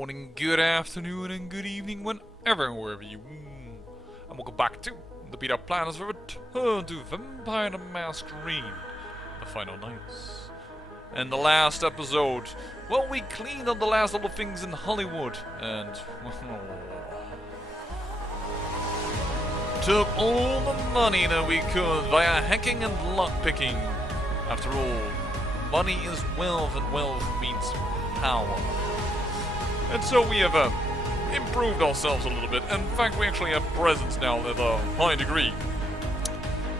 morning, good afternoon, and good evening, whenever and wherever you and welcome back to the Beat Up Planners for Return to Vampire The Masquerade, the final nights. And the last episode, well, we cleaned up the last little things in Hollywood, and took all the money that we could via hacking and lockpicking. After all, money is wealth, and wealth means power. And so we have improved ourselves a little bit. In fact, we actually have presence now at a high degree.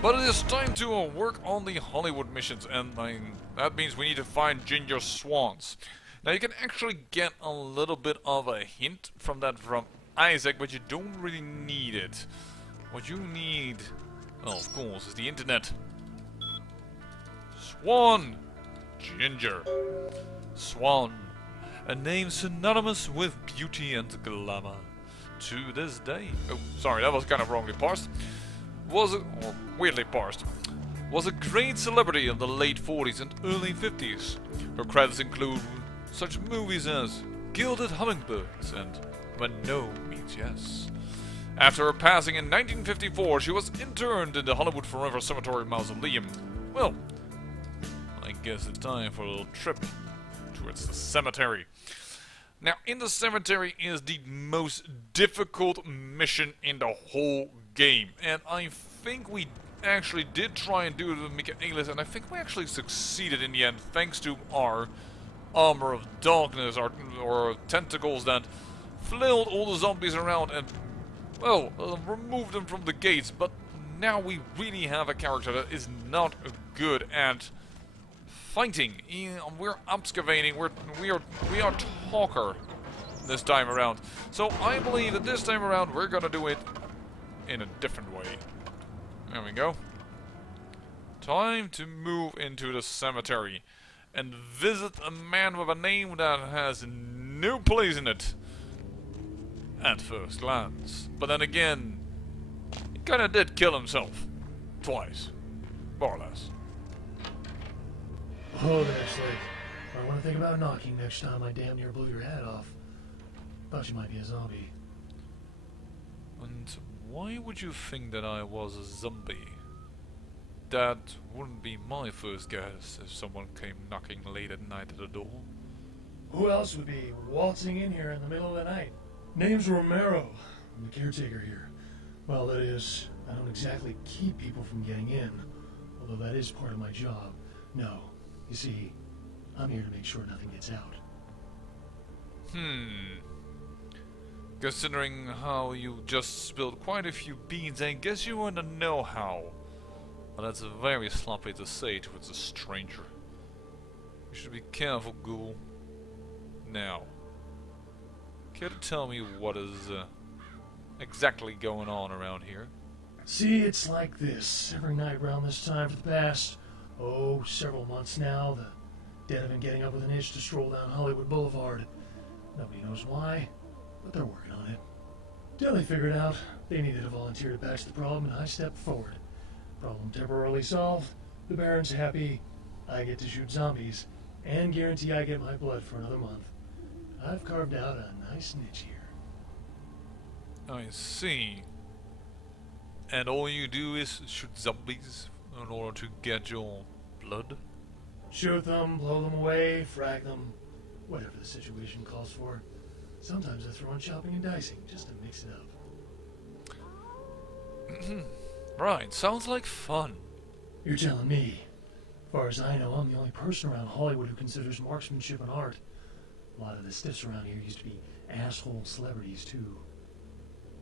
But it is time to work on the Hollywood missions, and that means we need to find ginger swans. Now you can actually get a little bit of a hint from that from Isaac, but you don't really need it. What you need, well, of course, is the internet. Swan! Ginger. Swan. A name synonymous with beauty and glamour. To this day. Oh, sorry, that was kind of wrongly parsed. Or weirdly parsed. Was a great celebrity in the late 40s and early 50s. Her credits include such movies as Gilded Hummingbirds and When No Means Yes. After her passing in 1954, she was interned in the Hollywood Forever Cemetery Mausoleum. Well, I guess it's time for a little trip towards the cemetery. Now, in the cemetery is the most difficult mission in the whole game. And I think we actually did try and do it with Michaelis, and I think we actually succeeded in the end, thanks to our armor of darkness, or tentacles that flailed all the zombies around and, well, removed them from the gates. But now we really have a character that is not good at fighting. We're excavating. We are talker this time around. So I believe that this time around we're gonna do it in a different way. There we go. Time to move into the cemetery and visit a man with a name that has no place in it at first glance. But then again, he kinda did kill himself twice, more or less. Oh, there, Slate. I want to think about knocking next time I damn near blew your head off. Thought you might be a zombie. And why would you think that I was a zombie? That wouldn't be my first guess if someone came knocking late at night at the door. Who else would be waltzing in here in the middle of the night? Name's Romero. I'm the caretaker here. Well, that is, I don't exactly keep people from getting in, although that is part of my job. No. You see, I'm here to make sure nothing gets out. Considering how you just spilled quite a few beans, I guess you want to know how. Well, that's very sloppy to say towards a stranger. You should be careful, ghoul. Now, care to tell me what is exactly going on around here? See, it's like this. Every night around this time for the past, several months now, the dead have been getting up with an itch to stroll down Hollywood Boulevard. Nobody knows why, but they're working on it. Till they figured out they needed a volunteer to patch the problem, and I stepped forward. Problem temporarily solved, the Baron's happy, I get to shoot zombies, and guarantee I get my blood for another month. I've carved out a nice niche here. I see. And all you do is shoot zombies in order to get your blood? Shoot them, blow them away, frag them, whatever the situation calls for. Sometimes I throw in chopping and dicing just to mix it up. Right, sounds like fun. You're telling me. As far as I know, I'm the only person around Hollywood who considers marksmanship an art. A lot of the stiffs around here used to be asshole celebrities too.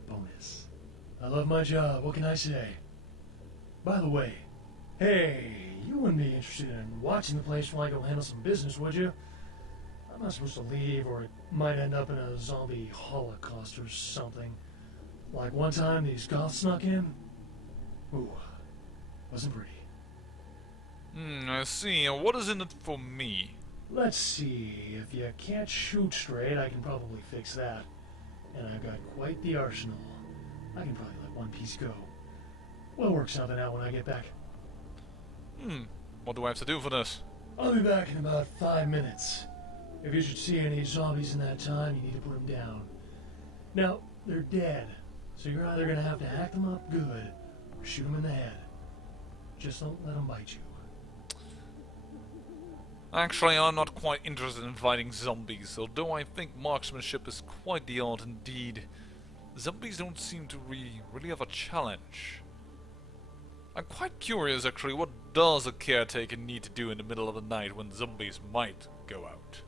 Bonus. I love my job, what can I say? By the way, hey, you wouldn't be interested in watching the place while I go handle some business, would you? I'm not supposed to leave, or it might end up in a zombie holocaust or something. Like one time these goths snuck in. Ooh, wasn't pretty. I see. And what is in it for me? Let's see, if you can't shoot straight, I can probably fix that. And I've got quite the arsenal. I can probably let one piece go. We'll work something out when I get back. What do I have to do for this? I'll be back in about 5 minutes. If you should see any zombies in that time, you need to put them down. Now, they're dead, so you're either gonna have to hack them up good, or shoot them in the head. Just don't let them bite you. Actually, I'm not quite interested in fighting zombies, although I think marksmanship is quite the art indeed. Zombies don't seem to really have a challenge. I'm quite curious actually, what does a caretaker need to do in the middle of the night when zombies might go out?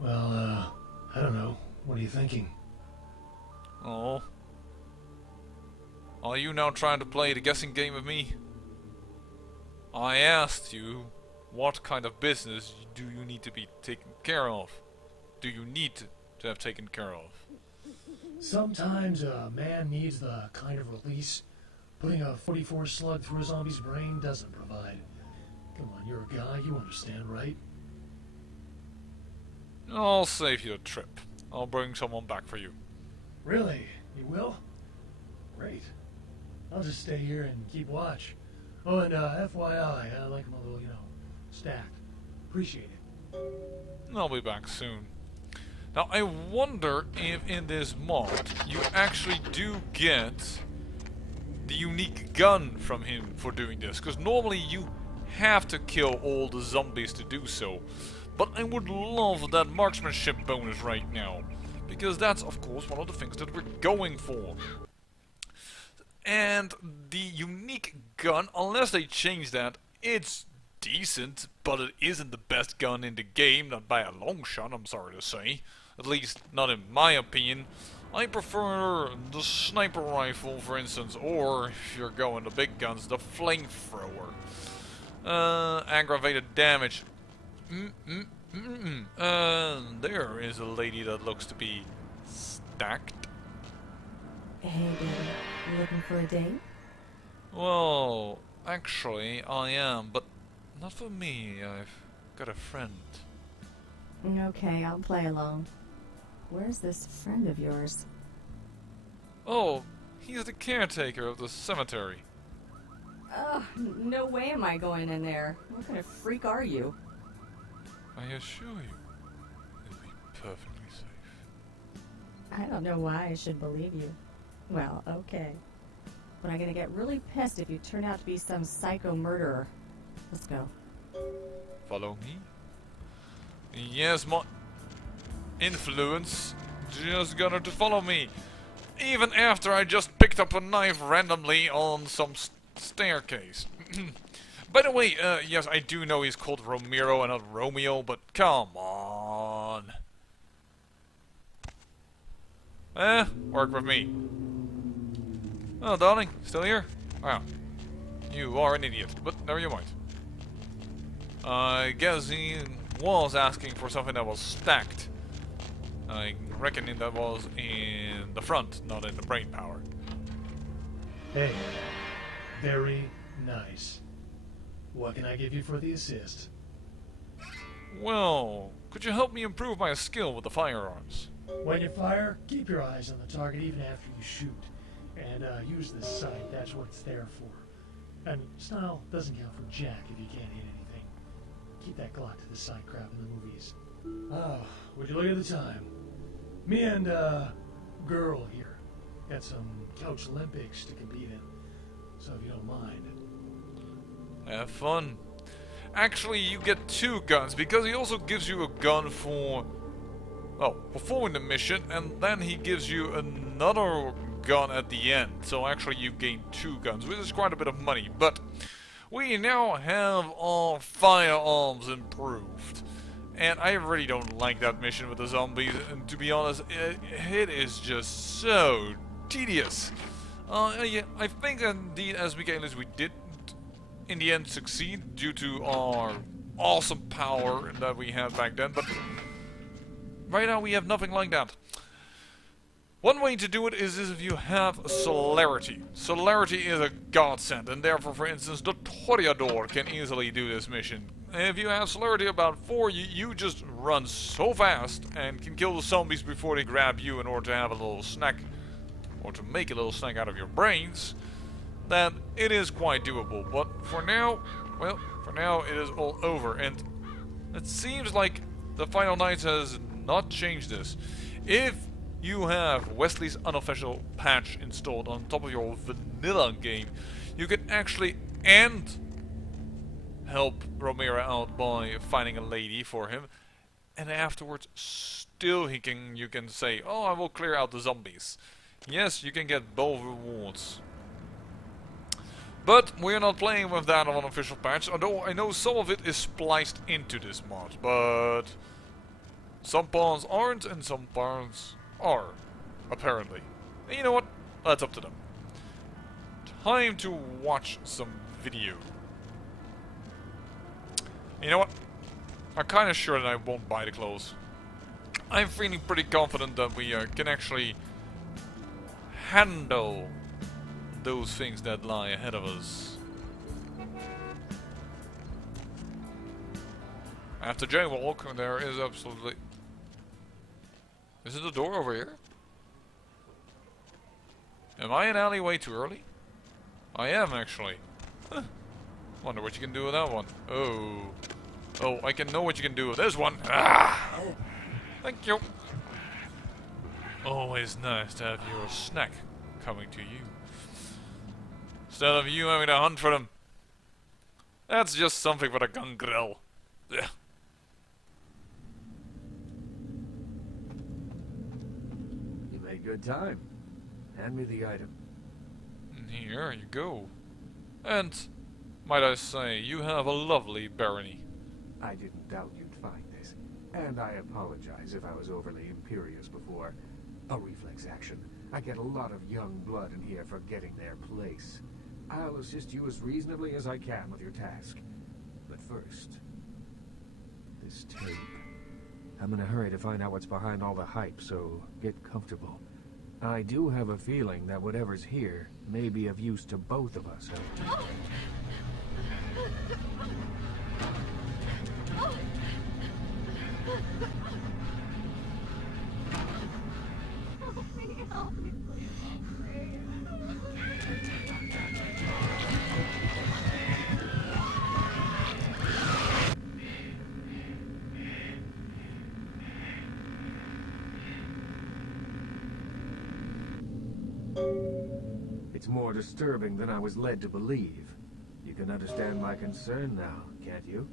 Well, I don't know. What are you thinking? Oh. Are you now trying to play the guessing game with me? I asked you, what kind of business do you need to be taken care of? Do you need to have taken care of? Sometimes a man needs the kind of release putting a 44 slug through a zombie's brain doesn't provide. Come on, you're a guy, you understand, right? I'll save you a trip. I'll bring someone back for you. Really? You will? Great. I'll just stay here and keep watch. Oh, and FYI, I like them a little, stacked. Appreciate it. I'll be back soon. Now, I wonder if in this mod you actually do get the unique gun from him for doing this. Because normally you have to kill all the zombies to do so. But I would love that marksmanship bonus right now. Because that's, of course, one of the things that we're going for. And the unique gun, unless they change that, it's decent, but it isn't the best gun in the game, not by a long shot, I'm sorry to say. At least, not in my opinion. I prefer the sniper rifle, for instance, or, if you're going the big guns, the flamethrower. Aggravated damage. There is a lady that looks to be stacked. Hey, baby. You looking for a date? Well, actually, I am, but not for me. I've got a friend. Okay, I'll play along. Where's this friend of yours? Oh, he's the caretaker of the cemetery. Ugh, no way am I going in there. What kind of freak are you? I assure you, it'll be perfectly safe. I don't know why I should believe you. Well, okay. But I'm gonna get really pissed if you turn out to be some psycho murderer. Let's go. Follow me? Yes, my influence just got her to follow me. Even after I just picked up a knife randomly on some staircase. By the way, yes, I do know he's called Romero and not Romeo, but come on. Work with me. Oh, darling, still here? Wow. You are an idiot, but never you mind. I guess he was asking for something that was stacked. I reckon that was in the front, not in the brain power. Hey, very nice. What can I give you for the assist? Well, could you help me improve my skill with the firearms? When you fire, keep your eyes on the target even after you shoot. And use the sight, that's what it's there for. I mean, style doesn't count for jack if you can't hit anything. Keep that Glock to the side crap in the movies. Oh, would you look at the time? Me and, girl here got some couch Olympics to compete in. So if you don't mind. Have fun. Actually, you get two guns, because he also gives you a gun for, well, performing the mission, and then he gives you another gun at the end. So actually you gain two guns, which is quite a bit of money. But we now have our firearms improved. And I really don't like that mission with the zombies, and to be honest, it is just so tedious. Yeah, I think indeed as Michaelis we did in the end succeed due to our awesome power that we had back then, but right now we have nothing like that. One way to do it is if you have celerity. Celerity is a godsend, and therefore, for instance, the Toreador can easily do this mission. If you have celerity about 4, you just run so fast and can kill the zombies before they grab you in order to have a little snack, or to make a little snack out of your brains, that it is quite doable. But for now, well, for now it is all over, and it seems like the final night has not changed this. If you have Wesley's unofficial patch installed on top of your vanilla game, you can actually help Romero out by finding a lady for him, and afterwards still you can say, oh, I will clear out the zombies. Yes, you can get both rewards. But we're not playing with that on official patch, although I know some of it is spliced into this mod, but some pawns aren't and some pawns are, apparently. And you know what? That's up to them. Time to watch some video. You know what? I'm kinda sure that I won't buy the clothes. I'm feeling pretty confident that we can actually handle those things that lie ahead of us. After jaywalk, there is absolutely... Is it the door over here? Am I in alleyway too early? I am actually. Huh. Wonder what you can do with that one. Oh. Oh, I can know what you can do with this one. Ah! Thank you. Always nice to have your snack coming to you. Instead of you having to hunt for them. That's just something for the gun grill. Yeah. You made good time. Hand me the item. Here you go. And, might I say, you have a lovely barony. I didn't doubt you'd find this. And I apologize if I was overly imperious before. A reflex action. I get a lot of young blood in here forgetting their place. I'll assist you as reasonably as I can with your task. But first, this tape. I'm in a hurry to find out what's behind all the hype, so get comfortable. I do have a feeling that whatever's here may be of use to both of us. It's more disturbing than I was led to believe. You can understand my concern now, can't you?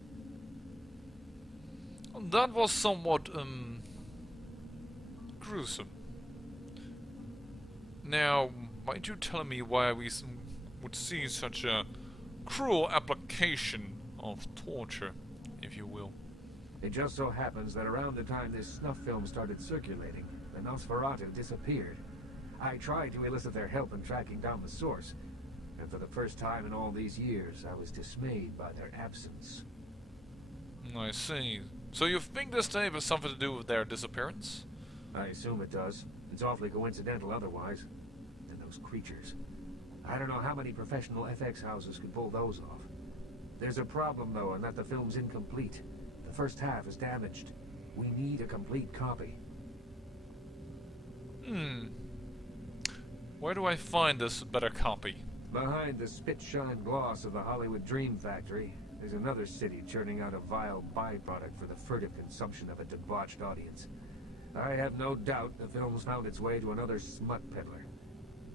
That was somewhat, gruesome. Now, mind you telling me why we would see such a cruel application of torture, if you will? It just so happens that around the time this snuff film started circulating, the Nosferatu disappeared. I tried to elicit their help in tracking down the source, and for the first time in all these years, I was dismayed by their absence. I see. So you think this tape has something to do with their disappearance? I assume it does. It's awfully coincidental otherwise. And those creatures. I don't know how many professional FX houses could pull those off. There's a problem, though, in that the film's incomplete. The first half is damaged. We need a complete copy. Where do I find this better copy? Behind the spit-shine gloss of the Hollywood Dream Factory, there's another city churning out a vile byproduct for the furtive consumption of a debauched audience. I have no doubt the film's found its way to another smut peddler.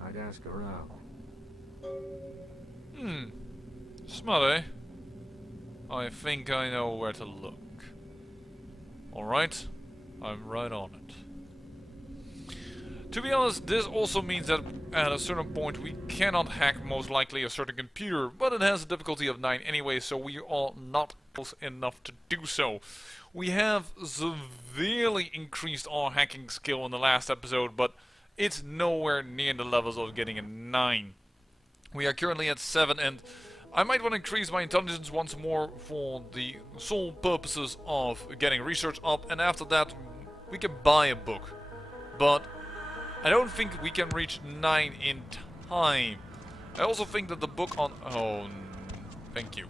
I'd ask around. Smut, eh? I think I know where to look. Alright, I'm right on it. To be honest, this also means that at a certain point we cannot hack most likely a certain computer, but it has a difficulty of 9 anyway, so we are not close enough to do so. We have severely increased our hacking skill in the last episode, but it's nowhere near the levels of getting a 9. We are currently at 7, and I might want to increase my intelligence once more for the sole purposes of getting research up, and after that we can buy a book. But I don't think we can reach 9 in time. I also think that the book on... Oh, thank you.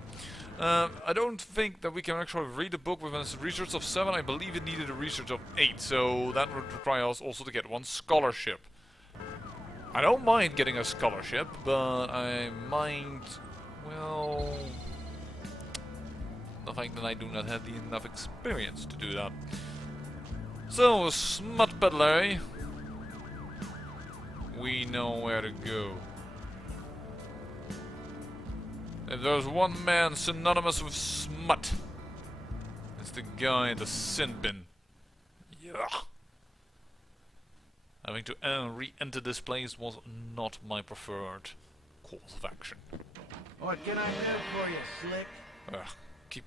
I don't think that we can actually read a book with a research of 7. I believe it needed a research of 8, so that would require us also to get 1 scholarship. I don't mind getting a scholarship, but I mind... Well... the fact that I do not have enough experience to do that. So, smut peddler, eh? We know where to go. If there's one man synonymous with smut, it's the guy in the sin bin. Yeah. Having to re-enter this place was not my preferred course of action. What can I do for you, Slick? Ugh, keep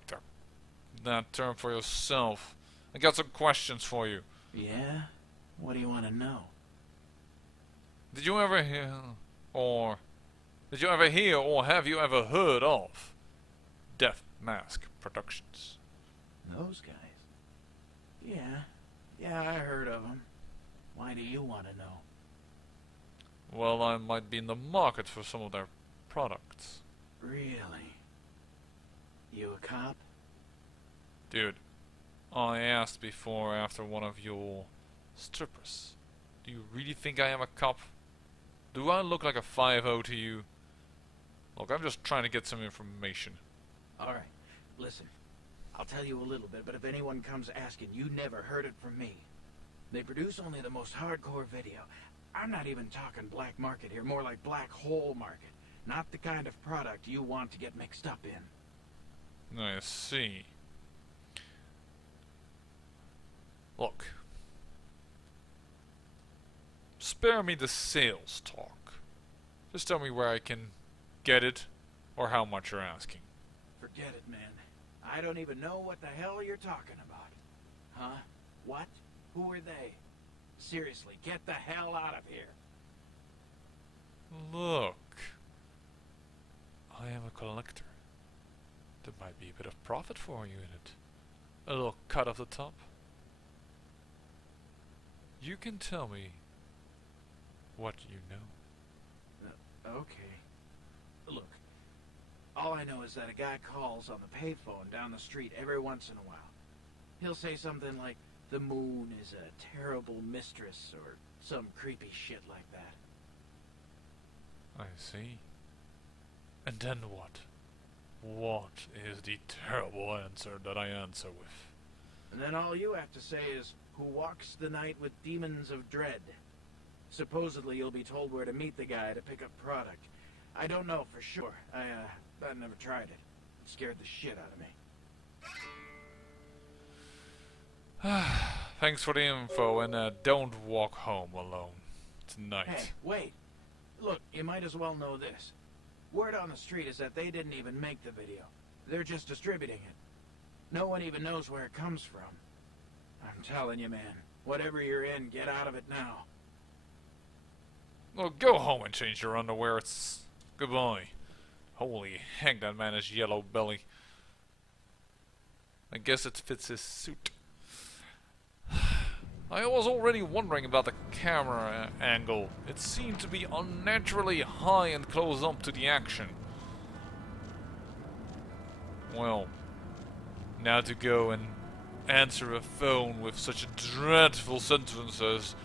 that term for yourself. I got some questions for you. Yeah? What do you want to know? Did you ever hear or have you ever heard of Death Mask Productions? Those guys? Yeah, I heard of them. Why do you want to know? Well, I might be in the market for some of their products. Really? You a cop? Dude, I asked before after one of your strippers. Do you really think I am a cop? Do I look like a 5-0 to you? Look, I'm just trying to get some information. Alright, listen. I'll tell you a little bit, but if anyone comes asking, you never heard it from me. They produce only the most hardcore video. I'm not even talking black market here, more like black hole market. Not the kind of product you want to get mixed up in. I see. Look. Spare me the sales talk. Just tell me where I can get it, or how much you're asking. Forget it, man. I don't even know what the hell you're talking about. Huh? What? Who are they? Seriously, get the hell out of here. Look. I am a collector. There might be a bit of profit for you in it. A little cut off the top. You can tell me what you know. Okay. Look, all I know is that a guy calls on the payphone down the street every once in a while. He'll say something like, the moon is a terrible mistress, or some creepy shit like that. I see. And then what? What is the terrible answer that I answer with? And then all you have to say is, who walks the night with demons of dread. Supposedly you'll be told where to meet the guy to pick up product. I don't know for sure. I never tried it. It scared the shit out of me. Thanks for the info, and don't walk home alone tonight. Hey, wait. Look, you might as well know this. Word on the street is that they didn't even make the video. They're just distributing it. No one even knows where it comes from. I'm telling you, man. Whatever you're in, get out of it now. Well, go home and change your underwear. It's goodbye. Holy heck, that man is yellow belly. I guess it fits his suit. I was already wondering about the camera angle. It seemed to be unnaturally high and close up to the action. Well, now to go and answer a phone with such a dreadful sentence as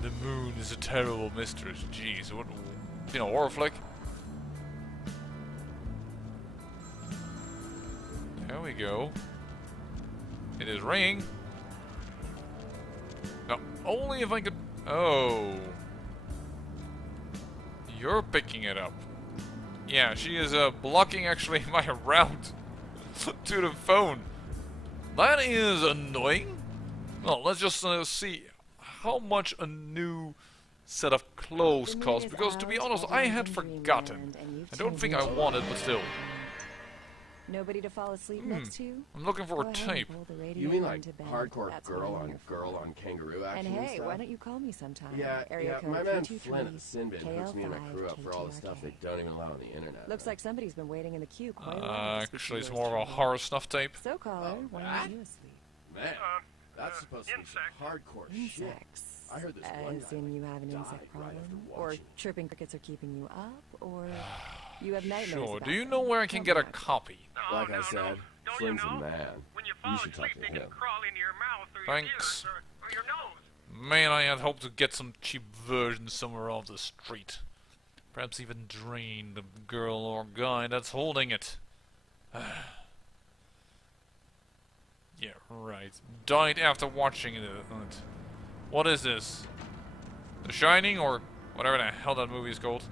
the moon is a terrible mistress. Jeez, what, you know, horror flick? There we go. It is ringing. Now, only if I could... Oh. You're picking it up. Yeah, she is blocking actually my route to the phone. That is annoying. Well, let's just see how much a new set of clothes costs, because to be honest, I had forgotten. I don't think I want it, but still. Nobody to fall asleep next to? I'm looking for a tape. You mean like hardcore girl on kangaroo action And and hey, stuff? why don't you call me sometime? Yeah, Area code my man 323 Flynn at the Sin Bin hooks me and my crew up for all the stuff they don't even allow on the internet. Looks like somebody's been waiting in the queue quite a while. Actually, it's more of a horror snuff tape. So caller, Oh, why what? aren't you asleep? Man, that's supposed to be some hardcore shit. Insects. I heard this one As guy, in you like, have an died insect right problem? after Or watching. chirping crickets are keeping you up? Or you have nightmares Sure. about Do you them? know where I can Tell get me a about it. copy? Like I said, Flynn's a man. When you You fall should talk asleep, to they him. can crawl into your mouth or your Thanks. ears or your nose. Man, I had hoped to get some cheap version somewhere off the street. Perhaps even drain the girl or guy that's holding it. Yeah, right. Died after watching it. What is this? The Shining or whatever the hell that movie is called?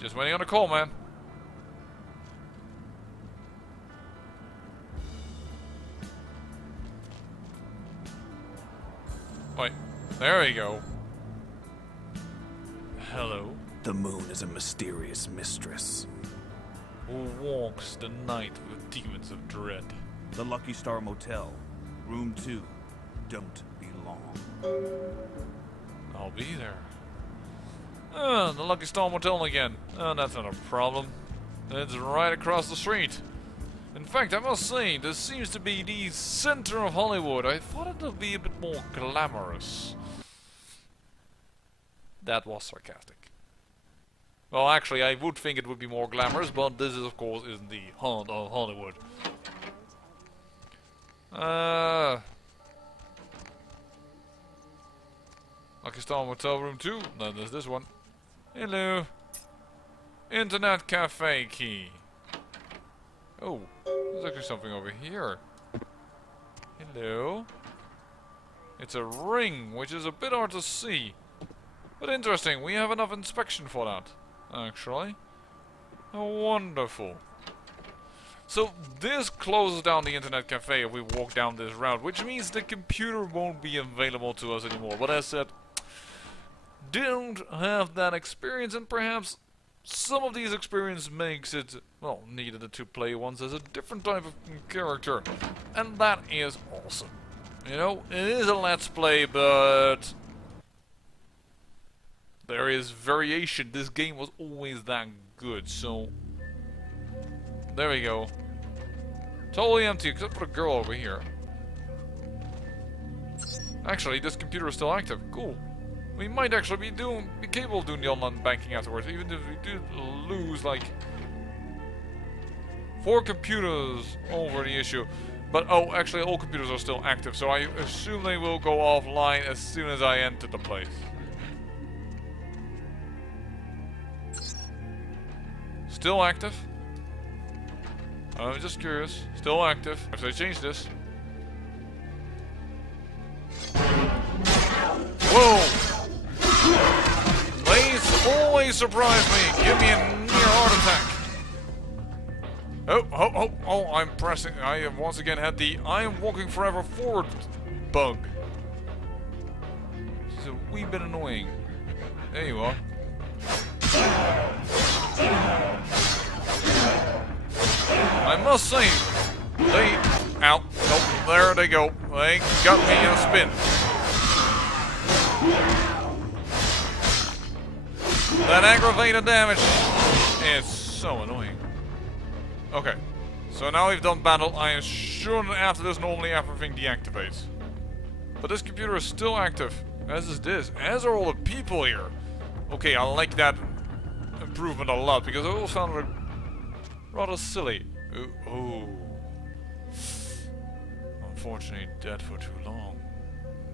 Just waiting on a call, man. Wait, there we go. Hello. The moon is a mysterious mistress. Who walks the night with demons of dread? The Lucky Star Motel, room 2. Don't be long. I'll be there. The Lucky Star Motel again. That's not a problem. It's right across the street. In fact, I must say, this seems to be the center of Hollywood. I thought it would be a bit more glamorous. That was sarcastic. Well, actually, I would think it would be more glamorous, but this is, of course, isn't the heart of Hollywood. Lucky Star Motel Room 2. No, there's this one. Hello. Internet cafe key. Oh, there's actually something over here. Hello. It's a ring, which is a bit hard to see. But interesting, we have enough inspection for that, actually. Oh, wonderful. So this closes down the internet cafe if we walk down this route, which means the computer won't be available to us anymore. But as said, don't have that experience, and perhaps some of these experience makes it, well, needed to play once as a different type of character. And that is awesome. You know, it is a let's play, but there is variation. This game was always that good, so there we go. Totally empty except for the girl over here. Actually, this computer is still active. Cool. We might actually be capable of doing the online banking afterwards, even if we do lose like 4 computers over the issue. But oh, actually all computers are still active, so I assume they will go offline as soon as I enter the place. Still active? I'm just curious. Still active. If they change this. Whoa! They always surprise me. Give me a near heart attack. Oh, I'm pressing. I have once again had the I am walking forever forward bug. This is a wee bit annoying. There you are. I must say, ow, nope, there they go. They got me in a spin. That aggravated damage is so annoying. Okay, so now we've done battle. I am sure that after this, normally everything deactivates. But this computer is still active, as is this, as are all the people here. Okay, I like that improvement a lot, because it all sounded rather silly. Oh. Unfortunately, dead for too long.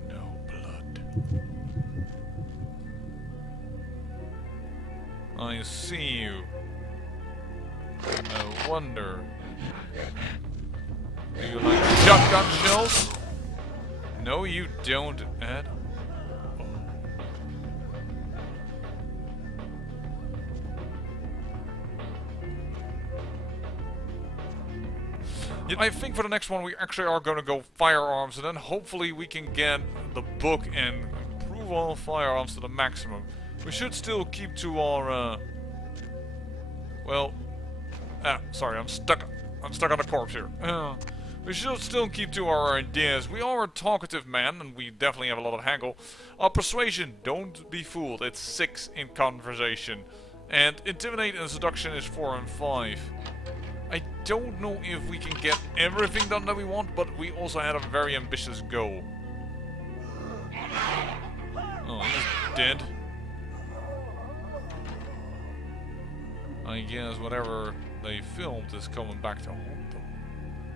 No blood. I see you. I wonder. Do you like shotgun shells? No, you don't, Ed. I think for the next one we actually are going to go firearms, and then hopefully we can get the book and improve all firearms to the maximum. We should still keep to our, sorry, I'm stuck on a corpse here. We should still keep to our ideas. We are a talkative man, and we definitely have a lot of haggle. Our persuasion, don't be fooled, it's 6 in conversation. And intimidate and seduction is 4 and 5. I don't know if we can get everything done that we want, but we also had a very ambitious goal. Oh, he's dead. I guess whatever they filmed is coming back to haunt them.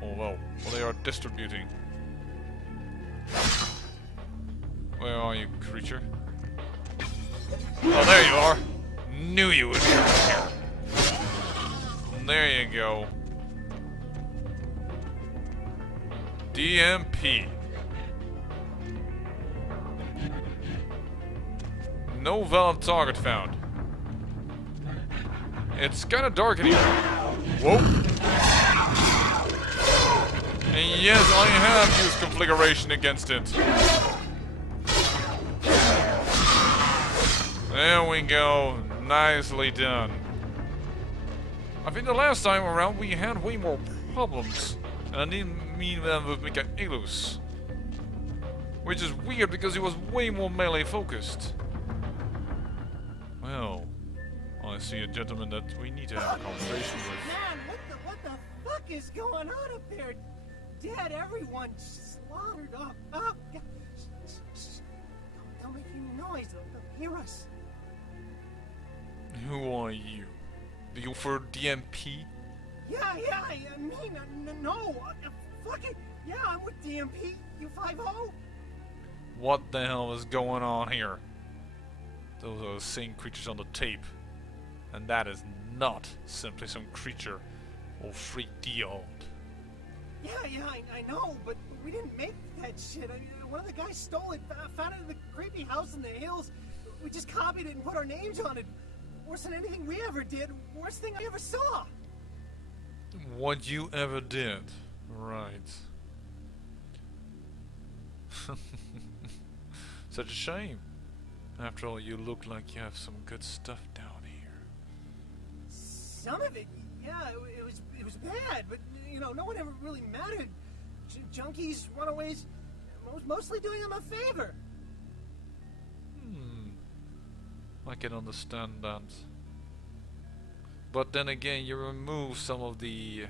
Oh well, they are distributing. Where are you, creature? Oh, there you are. Knew you would be around here. There you go. DMP. No valid target found. It's kinda dark in here. Whoa. And yes, I have used configuration against it. There we go. Nicely done. I think the last time around we had way more problems. And I didn't mean them with Michaelus. Which is weird because he was way more melee focused. Well, I see a gentleman that we need to have a conversation with. Man, what the fuck is going on up there? Dead, everyone slaughtered up. Oh, God. Shh. Don't make any noise. They'll hear us. Who are you? Do you for DMP? Yeah, I mean, no. Fuck it. Yeah, I'm with DMP. You 5-0? What the hell is going on here? Those are the same creatures on the tape. And that is not simply some creature or freak deal. Yeah, I know, but we didn't make that shit. One of the guys stole it, found it in the creepy house in the hills. We just copied it and put our names on it. Worse than anything we ever did. Worst thing I ever saw. What you ever did. Right. Such a shame. After all, you look like you have some good stuff down here. Some of it, yeah, it was bad, but you know, no one ever really mattered. Junkies, runaways, mostly doing them a favor. I can understand that. But then again, you remove some of the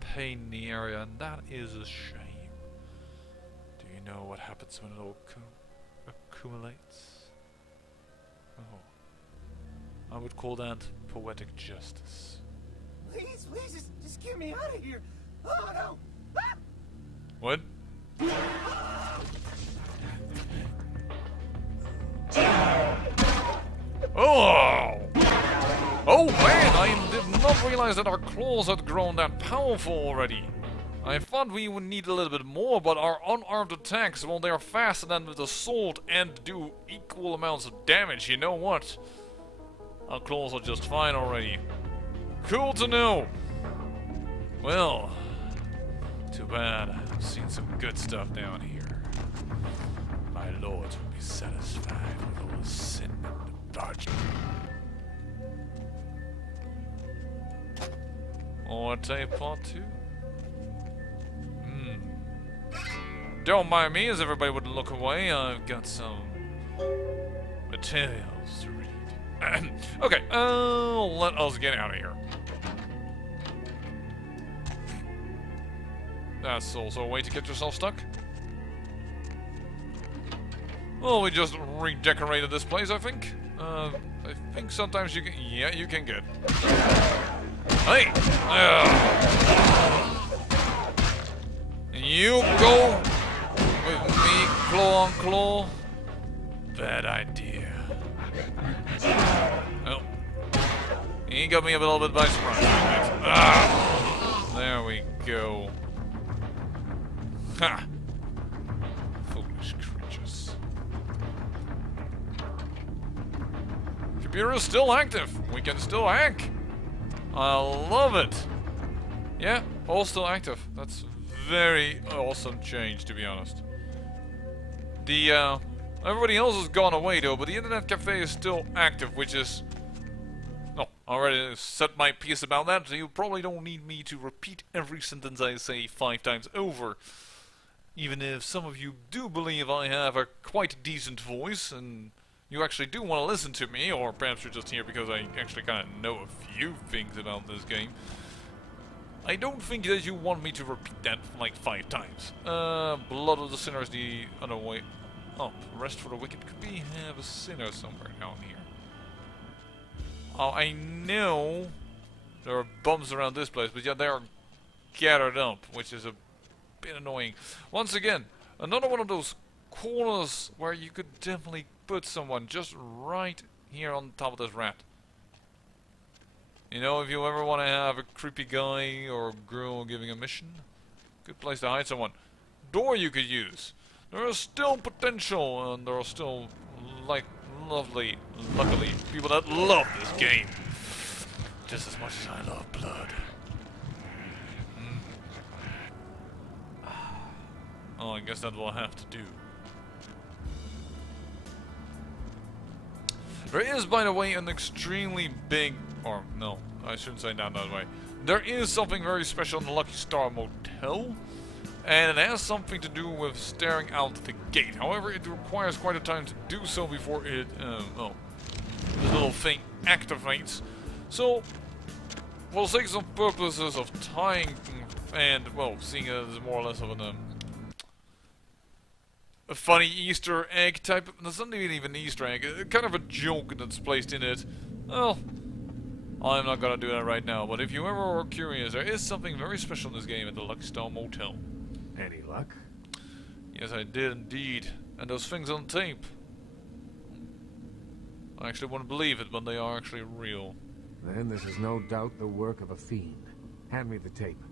pain in the area, and that is a shame. Do you know what happens when it all accumulates? Oh. I would call that poetic justice. Please, just get me out of here. Oh no! Ah! What? Oh! Oh man, I did not realize that our claws had grown that powerful already. I thought we would need a little bit more, but our unarmed attacks, well, they are faster than with the sword and do equal amounts of damage. You know what? Our claws are just fine already. Cool to know. Well, too bad. I've seen some good stuff down here. My lords will be satisfied with all the sin and debauchery. Or tape part 2? Don't mind me as everybody would look away. I've got some materials to read. Okay, let us get out of here. That's also a way to get yourself stuck. Well, we just redecorated this place, I think. I think sometimes you can... Yeah, you can get... Hey! You go with me, claw on claw. Bad idea. Oh. He got me a little bit by surprise. There we go. Ha! Foolish creatures. Computer is still active. We can still hack. I love it. Yeah, all still active. That's very awesome change, to be honest. The everybody else has gone away though, but the internet cafe is still active, which is... No, I already said my piece about that, so you probably don't need me to repeat every sentence I say 5 times over. Even if some of you do believe I have a quite decent voice, and you actually do want to listen to me, or perhaps you're just here because I actually kind of know a few things about this game. I don't think that you want me to repeat that like 5 times. Blood of the Sinner is the other way up. Rest for the Wicked. Could we have a sinner somewhere down here? Oh, I know there are bums around this place, but yeah, they are gathered up, which is a bit annoying. Once again, another one of those corners where you could definitely put someone just right here on top of this rat. You know, if you ever want to have a creepy guy or girl giving a mission, good place to hide someone. Door you could use. There is still potential, and there are still, like, luckily, people that love this game. Just as much as I love blood. Oh, I guess that will have to do. There is, by the way, an extremely big... Or, no, I shouldn't say that way. There is something very special in the Lucky Star Motel. And it has something to do with staring out the gate. However, it requires quite a time to do so before it... well, this little thing activates. So, for the sake of purposes of tying and, well, seeing it as more or less of an... a funny Easter egg type. That's not even an Easter egg. Kind of a joke that's placed in it. Well, I'm not gonna do that right now. But if you ever are curious, there is something very special in this game at the Lucky Star Motel. Any luck? Yes, I did indeed. And those things on tape. I actually wouldn't believe it, but they are actually real. Then this is no doubt the work of a fiend. Hand me the tape.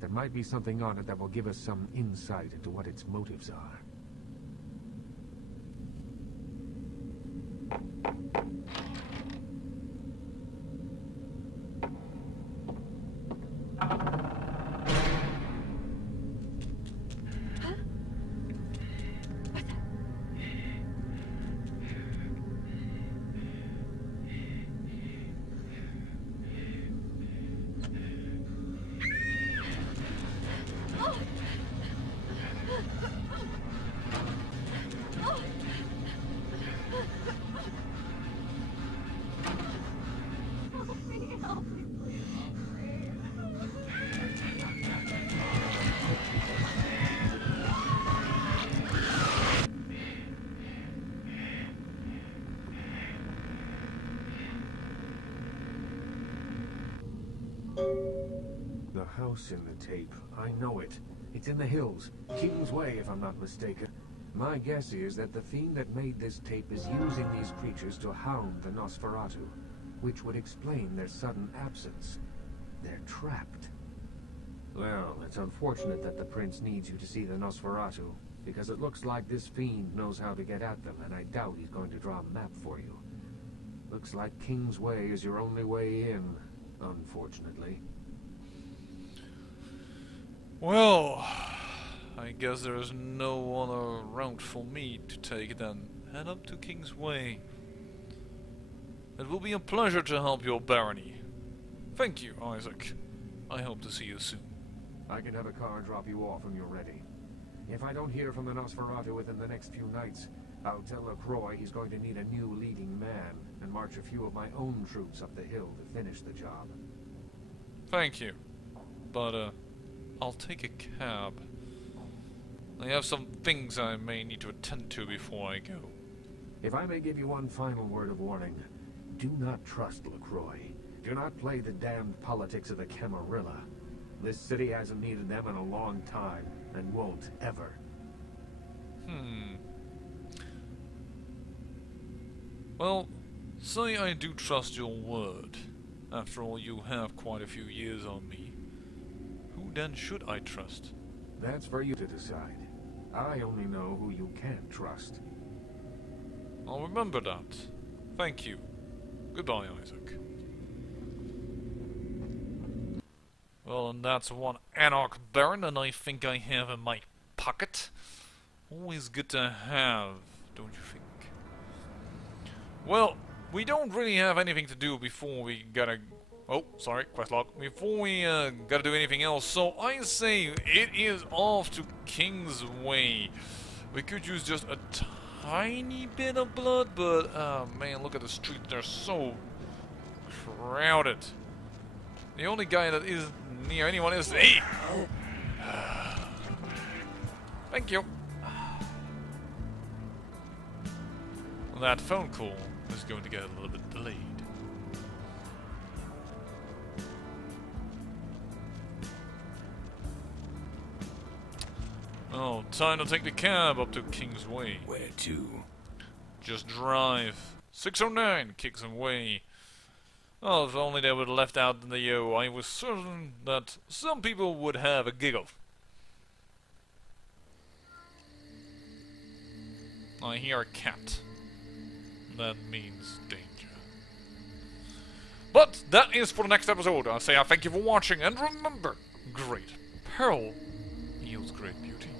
There might be something on it that will give us some insight into what its motives are. The house in the tape. I know it. It's in the hills. King's Way, if I'm not mistaken. My guess is that the fiend that made this tape is using these creatures to hound the Nosferatu, which would explain their sudden absence. They're trapped. Well, it's unfortunate that the prince needs you to see the Nosferatu, because it looks like this fiend knows how to get at them, and I doubt he's going to draw a map for you. Looks like King's Way is your only way in, unfortunately. Well, I guess there's no other route for me to take than head up to King's Way. It will be a pleasure to help your barony. Thank you, Isaac. I hope to see you soon. I can have a car drop you off when you're ready. If I don't hear from the Nosferatu within the next few nights, I'll tell LaCroix he's going to need a new leading man and march a few of my own troops up the hill to finish the job. Thank you. But, I'll take a cab. I have some things I may need to attend to before I go. If I may give you one final word of warning, do not trust LaCroix. Do not play the damned politics of the Camarilla. This city hasn't needed them in a long time, and won't ever. Well, say I do trust your word. After all, you have quite a few years on me. Who then should I trust? That's for you to decide. I only know who you can't trust. I'll remember that. Thank you. Goodbye, Isaac. Well, and that's one Anarch Baron, and I think I have in my pocket. Always good to have, don't you think? Well, we don't really have anything to do before we gotta... Oh, sorry, quest log. Before we gotta do anything else, so I say it is off to King's Way. We could use just a tiny bit of blood, but man, look at the streets. They're so crowded. The only guy that isn't near anyone is... Hey! Thank you. That phone call is going to get a little bit delayed. Oh, time to take the cab up to King's Way. Where to? Just drive. 609 King's Way. Oh, if only they would have left out the O, I was certain that some people would have a giggle. I hear a cat. That means danger. But that is for the next episode. I say I thank you for watching, and remember, great peril yields great beauty.